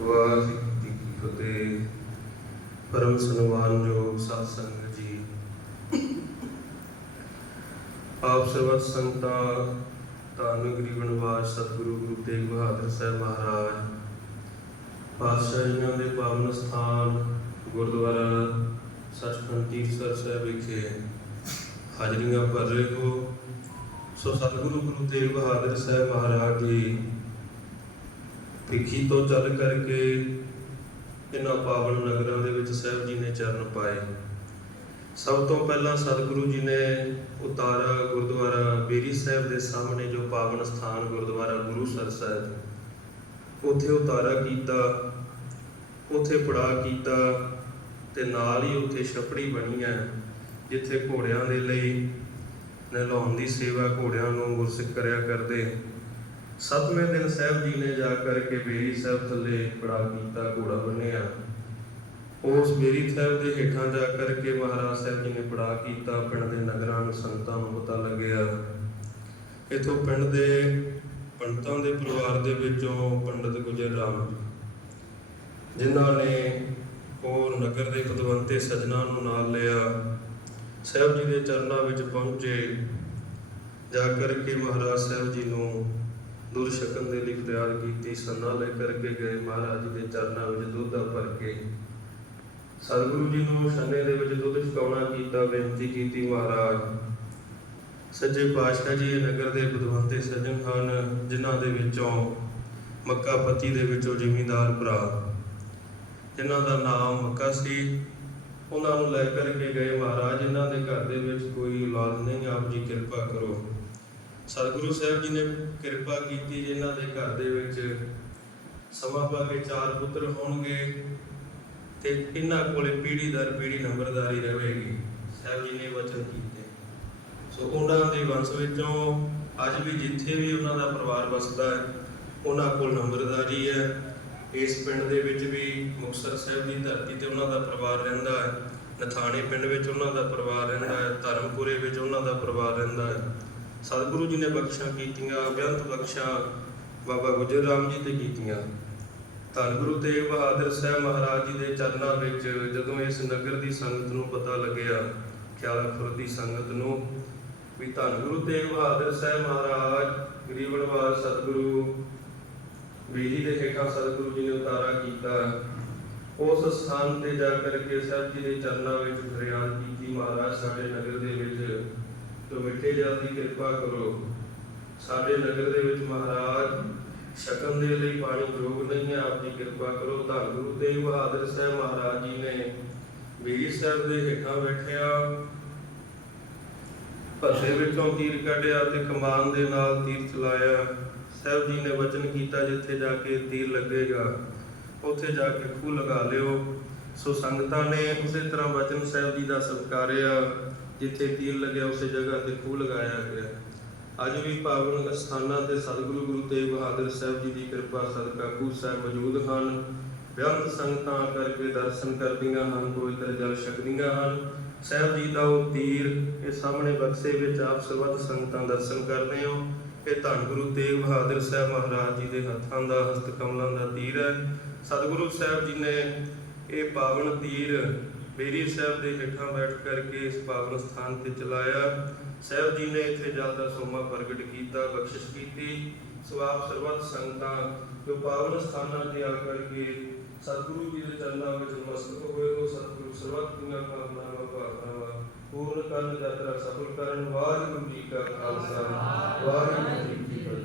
ਵਾਹਿਗੁਰੂ ਜੀ ਕੀ ਫਤਿਹ। ਪਰਮ ਸਨਮਾਨਯੋਗ ਸਾਧ ਸੰਗਤ ਜੀ। ਆਪ ਸਰਬਤ ਸੰਗਤਾਂ ਧੰਨ ਗਰੀਬ ਸਤਿਗੁਰੂ ਗੁਰੂ ਤੇਗ ਬਹਾਦਰ ਸਾਹਿਬ ਮਹਾਰਾਜ ਪਾਤਸ਼ਾਹੀਆਂ ਦੇ ਪਾਵਨ ਸਥਾਨ ਗੁਰਦੁਆਰਾ ਸੱਚਖੰਡ ਤੀਰਥ ਸਾਹਿਬ ਵਿਖੇ ਹਾਜ਼ਰੀਆਂ ਭਰ ਰਹੇ ਹੋ, ਸੋ ਸਤਿਗੁਰੂ ਗੁਰੂ ਤੇਗ ਬਹਾਦਰ ਸਾਹਿਬ ਮਹਾਰਾਜ ਜੀ ਭਿੱਖੀ ਤੋਂ ਚੱਲ ਕਰਕੇ ਇਹਨਾਂ ਪਾਵਨ ਨਗਰਾਂ ਦੇ ਵਿੱਚ ਸਾਹਿਬ ਜੀ ਨੇ ਚਰਨ ਪਾਏ। ਸਭ ਤੋਂ ਪਹਿਲਾਂ ਸਤਿਗੁਰੂ ਜੀ ਨੇ ਉਤਾਰਾ ਗੁਰਦੁਆਰਾ ਬੇਰੀ ਸਾਹਿਬ ਦੇ ਸਾਹਮਣੇ ਜੋ ਪਾਵਨ ਸਥਾਨ ਗੁਰਦੁਆਰਾ ਗੁਰੂਸਰ ਸਾਹਿਬ, ਉੱਥੇ ਉਤਾਰਾ ਕੀਤਾ, ਉੱਥੇ ਪੜਾ ਕੀਤਾ ਤੇ ਨਾਲ ਹੀ ਉੱਥੇ ਛਪੜੀ ਬਣੀ ਹੈ, ਜਿੱਥੇ ਘੋੜਿਆਂ ਦੇ ਲਈ ਨਹਿਲਾਉਣ ਦੀ ਸੇਵਾ ਘੋੜਿਆਂ ਨੂੰ ਗੁਰਸਿੱਖ ਕਰਿਆ ਕਰਦੇ। ਸਤਵੇਂ ਦਿਨ ਸਾਹਿਬ ਜੀ ਨੇ ਜਾ ਕਰਕੇ ਬੇਰੀ ਸਾਹਿਬ ਥੱਲੇ ਪੜਾ ਕੀਤਾ, ਘੋੜਾ ਬੰਨਿਆ ਉਸ ਬੇਰੀ ਸਾਹਿਬ ਦੇ ਹੇਠਾਂ ਜਾ ਕਰਕੇ ਮਹਾਰਾਜ ਸਾਹਿਬ ਜੀ ਨੇ ਪੜਾ ਕੀਤਾ, ਪਿੰਡ ਦੇ ਨਗਰਾਂ ਨੂੰ ਸੰਗਤਾਂ ਨੂੰ ਪਤਾ ਲੱਗਿਆ। ਇਥੋਂ ਪਿੰਡ ਦੇ ਪੰਡਤਾਂ ਦੇ ਪਰਿਵਾਰ ਦੇ ਵਿੱਚੋਂ ਪੰਡਤ ਗੁਜਰ ਰਾਮ, ਜਿਨ੍ਹਾਂ ਨੇ ਉਹ ਨਗਰ ਦੇ ਖੁਦਵੰਤੇ ਸਜਣਾ ਨੂੰ ਨਾਲ ਲਿਆ, ਸਾਹਿਬ ਜੀ ਦੇ ਚਰਨਾਂ ਵਿੱਚ ਪਹੁੰਚੇ। ਜਾ ਕਰਕੇ ਮਹਾਰਾਜ ਸਾਹਿਬ ਜੀ ਨੂੰ ਦੁੱਧ ਛਕਣ ਦੇ ਲਈ ਫਰਿਆਦ ਕੀਤੀ, ਸੰਨਾ ਲੈ ਕਰਕੇ ਗਏ ਮਹਾਰਾਜ ਦੇ ਚਰਨਾਂ ਵਿੱਚ ਦੁੱਧ ਭਰ ਕੇ। ਸਤਿਗੁਰੂ ਜੀ ਨੂੰ ਸੰਨੇ ਦੇ ਵਿੱਚ ਦੁੱਧ ਛਕਾਉਣਾ ਕੀਤਾ, ਬੇਨਤੀ ਕੀਤੀ ਮਹਾਰਾਜ। ਸੱਚੇ ਪਾਤਸ਼ਾਹ ਜੀ ਨਗਰ ਦੇ ਬੁੱਧਵੰਤੇ ਸੱਜਣ ਹਨ, ਜਿਨ੍ਹਾਂ ਦੇ ਵਿੱਚੋਂ ਮੱਕਾ ਪਤੀ ਦੇ ਵਿੱਚੋਂ ਜ਼ਿਮੀਂਦਾਰ ਭਰਾ। ਜਿਨ੍ਹਾਂ ਦਾ ਨਾਮ ਮੱਕਾ ਸੀ, ਉਹਨਾਂ ਨੂੰ ਲੈ ਕਰਕੇ ਗਏ ਮਹਾਰਾਜ। ਇਹਨਾਂ ਦੇ ਘਰ ਦੇ ਵਿੱਚ ਕੋਈ ਔਲਾਦ ਨਹੀਂ, ਆਪ ਜੀ ਕਿਰਪਾ ਕਰੋ। ਸਤਿਗੁਰੂ ਸਾਹਿਬ ਜੀ ਨੇ ਕਿਰਪਾ ਕੀਤੀ ਇਹਨਾਂ ਦੇ ਘਰ ਦੇ ਵਿੱਚ। ਸਮਾਂ ਪਾ ਕੇ ਚਾਰ ਪੁੱਤਰ ਹੋਣਗੇ ਤੇ ਇਹਨਾਂ ਕੋਲੇ ਪੀੜੀ ਦਰ ਪੀੜੀ ਨੰਬਰਦਾਰੀ ਰਹੇਗੀ, ਸਾਹਿਬ ਜੀ ਨੇ ਵਚਨ ਕੀਤੇ। ਸੋ ਉਹਨਾਂ ਦੇ ਵੰਸ਼ ਵਿੱਚੋਂ ਅੱਜ ਵੀ ਜਿੱਥੇ ਵੀ ਉਹਨਾਂ ਦਾ ਪਰਿਵਾਰ ਵਸਦਾ ਹੈ, ਉਹਨਾਂ ਕੋਲ ਨੰਬਰਦਾਰੀ ਹੈ। ਇਸ ਪਿੰਡ ਦੇ ਵਿੱਚ ਵੀ ਮੁਕਤਸਰ ਸਾਹਿਬ ਦੀ ਧਰਤੀ ਤੇ ਉਹਨਾਂ ਦਾ ਪਰਿਵਾਰ ਰਹਿੰਦਾ ਹੈ। ਨਥਾਣੇ ਪਿੰਡ ਵਿੱਚ ਉਹਨਾਂ ਦਾ ਪਰਿਵਾਰ ਰਹਿੰਦਾ ਹੈ। ਧਰਮਪੁਰੇ ਵਿੱਚ ਉਹਨਾਂ ਦਾ ਪਰਿਵਾਰ ਰਹਿੰਦਾ ਹੈ। ਸਤਿਗੁਰੂ ਜੀ ਨੇ ਬਖਸ਼ਾਂ ਕੀਤੀਆਂ, ਬੇਅੰਤ ਬਖਸ਼ਾਂ ਬਾਬਾ ਗੁਜਰ ਰਾਮ ਜੀ ਤੇ ਕੀਤੀਆਂ। ਧੰਨ ਗੁਰੂ ਤੇਗ ਬਹਾਦਰ ਸਾਹਿਬ ਮਹਾਰਾਜ ਜੀ ਦੇ ਚਰਨਾਂ ਵਿੱਚ ਜਦੋਂ ਇਸ ਨਗਰ ਦੀ ਸੰਗਤ ਨੂੰ ਪਤਾ ਲੱਗਿਆ ਖਿਆਲਪੁਰ ਦੀ ਸੰਗਤ ਨੂੰ, ਵੀ ਧੰਨ ਗੁਰੂ ਤੇਗ ਬਹਾਦਰ ਸਾਹਿਬ ਮਹਾਰਾਜ ਗਰੀਬ ਨਿਵਾਸ ਸਤਿਗੁਰੂ, ਬੀਜੀ ਦੇ ਹੇਠਾਂ ਸਤਿਗੁਰੂ ਜੀ ਨੇ ਉਤਾਰਾ ਕੀਤਾ। ਉਸ ਸਥਾਨ ਤੇ ਜਾ ਕਰਕੇ ਸਾਹਿਬ ਜੀ ਦੇ ਚਰਨਾਂ ਵਿੱਚ ਫਰਿਆਦ ਕੀਤੀ। ਮਹਾਰਾਜ ਸਾਡੇ ਨਗਰ ਦੇ ਵਿੱਚ ਤੋ ਮਿੱਠੇ ਜਲ ਦੀ ਕਿਰਪਾ ਕਰੋ। ਸਾਡੇ ਨਗਰ ਦੇ ਵਿੱਚ ਮਹਾਰਾਜ ਸ਼ਕਨ ਦੇ ਲਈ ਪਾਣੀ ਯੋਗ ਨਹੀਂ ਹੈ, ਆਪ ਦੀ ਕਿਰਪਾ ਕਰੋ। ਧੰਨ ਗੁਰੂ ਤੇਗ ਬਹਾਦਰ ਸਾਹਿਬ ਮਹਾਰਾਜ ਜੀ ਨੇ ਵੀਰ ਸਾਹਿਬ ਦੇ ਹੇਠਾਂ ਬੈਠਿਆ ਭੱਸੇ ਵਿੱਚੋਂ ਤੀਰ ਕੱਢਿਆ ਤੇ ਕਮਾਨ ਦੇ ਨਾਲ ਤੀਰ ਚਲਾਇਆ। ਸਾਹਿਬ ਜੀ ਨੇ ਵਚਨ ਕੀਤਾ, ਜਿੱਥੇ ਜਾ ਕੇ ਤੀਰ ਲੱਗੇਗਾ, ਉੱਥੇ ਜਾ ਕੇ ਖੂਹ ਲਗਾ ਲਿਓ। ਸੋ ਸੰਗਤਾਂ ਨੇ ਉਸੇ ਤਰ੍ਹਾਂ ਵਚਨ ਸਾਹਿਬ ਜੀ ਦਾ ਸਤਿਕਾਰਿਆ। ਜਿੱਥੇ ਤੀਰ ਲੱਗਿਆ, ਉਸੇ ਜਗ੍ਹਾ ਤੇ ਖੂਹ ਲਗਾਇਆ ਗਿਆ। ਅੱਜ ਵੀ ਪਾਵਨ ਅਸਥਾਨਾਂ ਤੇ ਸਤਿਗੁਰੂ ਗੁਰੂ ਤੇਗ ਬਹਾਦਰ ਸਾਹਿਬ ਜੀ ਦੀ ਕਿਰਪਾ ਸਦਕਾ ਖੂਹ ਸਾਹਿਬ ਮੌਜੂਦ ਹਨ। ਬਿਆੰਤ ਸੰਗਤਾਂ ਕਰਕੇ ਦਰਸ਼ਨ ਕਰਦੀਆਂ ਹਨ, ਪਵਿੱਤਰ ਜਲ ਛਕਦੀਆਂ ਹਨ। ਸਾਹਿਬ ਜੀ ਦਾ ਉਹ ਤੀਰ, ਇਹ ਸਾਹਮਣੇ ਬਕਸੇ ਵਿੱਚ ਆਪ ਸਰਬੱਤ ਸੰਗਤਾਂ ਦਰਸ਼ਨ ਕਰਦੇ ਹੋ। ਇਹ ਧੰਨ ਗੁਰੂ ਤੇਗ ਬਹਾਦਰ ਸਾਹਿਬ ਮਹਾਰਾਜ ਜੀ ਦੇ ਹੱਥਾਂ ਦਾ ਹਸਤ ਕਮਲਾਂ ਦਾ ਤੀਰ ਹੈ। ਸਤਿਗੁਰੂ ਸਾਹਿਬ ਜੀ ਨੇ ਇਹ ਪਾਵਨ ਤੀਰ ਬੇਰੀ ਸਾਹਿਬ ਦੇ ਹੇਠਾਂ ਬੈਠ ਕਰਕੇ ਇਸ ਪਾਵਨ ਸਥਾਨ ਤੇ ਚਲਾਇਆ। ਸਾਹਿਬ ਜੀ ਨੇ ਇੱਥੇ ਜਲ ਦਾ ਸੋਮਾ ਪ੍ਰਗਟ ਕੀਤਾ, ਬਖਸ਼ਿਸ਼ ਕੀਤੀ। ਸੋ ਆਪ ਸਰਬੱਤ ਸੰਗਤਾਂ ਜੋ ਪਾਵਨ ਸਥਾਨਾਂ ਤੇ ਆ ਕਰਕੇ ਸਤਿਗੁਰੂ ਜੀ ਦੇ ਚਰਨਾਂ ਵਿੱਚ ਨਮਸਤਕ ਹੋਏ ਹੋ, ਸਤਿਗੁਰੂ ਸਰਬੱਤ ਦੀਆਂ ਕਾਮਨਾਵਾਂ, ਭਾਵਨਾਵਾਂ ਪੂਰਨ ਕਰਨ, ਯਾਤਰਾ ਸਫਲ ਕਰਨ। ਵਾਹਿਗੁਰੂ ਜੀ ਕਾ ਖਾਲਸਾ, ਵਾਹਿਗੁਰੂ ਜੀ ਕੀ ਫਤਿਹ।